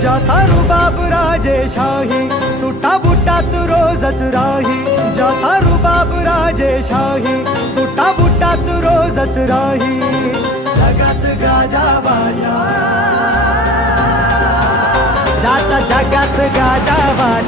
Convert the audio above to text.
ज्याचा रुबाब राजेशाही सुटा बुटात रोजच राही. ज्याचा रुबाब राजेशाही सुटा बुटात रोजच राही. जगात गाजा बाजा. ज्याचा जगात गाजा बाजा.